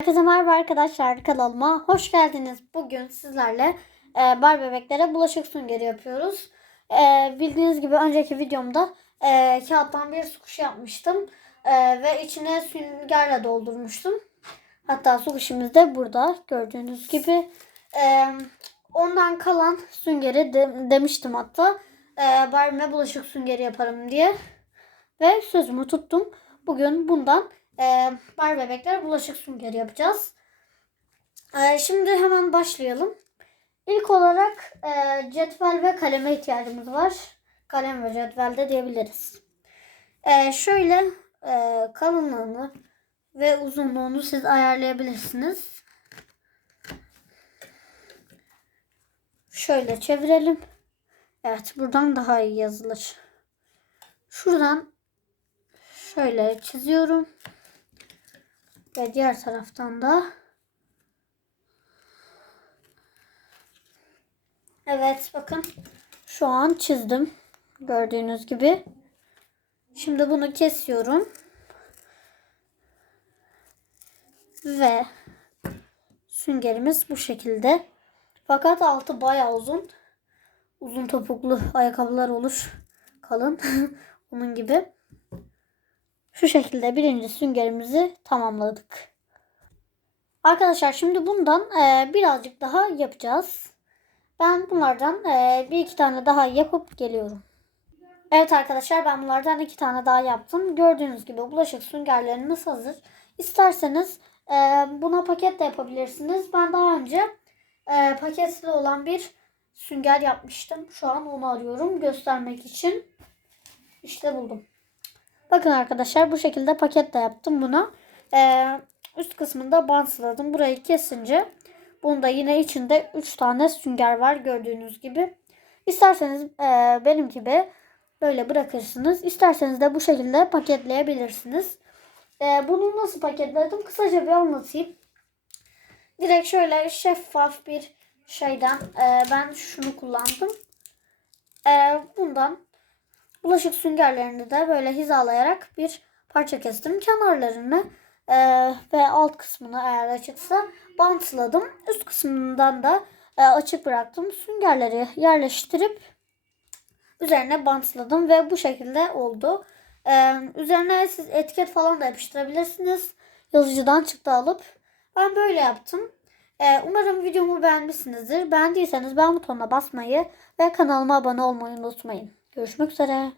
Herkese merhaba arkadaşlar kanalıma hoş geldiniz. Bugün sizlerle e, bar bebeklere bulaşık süngeri yapıyoruz. E, bildiğiniz gibi önceki videomda e, kağıttan bir su kuşu yapmıştım. E, ve içine süngerle doldurmuştum. Hatta su kuşumuz da burada gördüğünüz gibi. E, ondan kalan süngeri de- demiştim hatta. E, Barbie'me bulaşık süngeri yaparım diye. Ve sözümü tuttum. Bugün bundan e, bar bebekler bulaşık süngeri yapacağız. E, şimdi hemen başlayalım. İlk olarak e, cetvel ve kaleme ihtiyacımız var. Kalem ve cetvel de diyebiliriz. E, şöyle e, kalınlığını ve uzunluğunu siz ayarlayabilirsiniz. Şöyle çevirelim. Evet buradan daha iyi yazılır. Şuradan şöyle çiziyorum. Ve diğer taraftan da Evet bakın şu an çizdim. Gördüğünüz gibi. Şimdi bunu kesiyorum. Ve süngerimiz bu şekilde. Fakat altı bayağı uzun. Uzun topuklu ayakkabılar olur. Kalın. Onun gibi. Şu şekilde birinci süngerimizi tamamladık. Arkadaşlar şimdi bundan e, birazcık daha yapacağız. Ben bunlardan e, bir iki tane daha yapıp geliyorum. Evet arkadaşlar ben bunlardan iki tane daha yaptım. Gördüğünüz gibi bulaşık süngerlerimiz hazır. İsterseniz e, buna paket de yapabilirsiniz. Ben daha önce e, paketli olan bir sünger yapmıştım. Şu an onu arıyorum göstermek için. İşte buldum. Bakın arkadaşlar bu şekilde paket de yaptım buna. Ee, üst kısmında bantladım. Burayı kesince bunda yine içinde 3 tane sünger var gördüğünüz gibi. İsterseniz e, benim gibi böyle bırakırsınız. İsterseniz de bu şekilde paketleyebilirsiniz. E, bunu nasıl paketledim kısaca bir anlatayım. Direkt şöyle şeffaf bir şeyden e, ben şunu kullandım. E, bundan Bulaşık süngerlerini de böyle hizalayarak bir parça kestim. Kenarlarını e, ve alt kısmını eğer açıksa bantladım. Üst kısmından da e, açık bıraktım. Süngerleri yerleştirip üzerine bantladım ve bu şekilde oldu. E, üzerine siz etiket falan da yapıştırabilirsiniz. Yazıcıdan çıktı alıp. Ben böyle yaptım. E, umarım videomu beğenmişsinizdir. Beğendiyseniz beğen butonuna basmayı ve kanalıma abone olmayı unutmayın. Görüşmek üzere.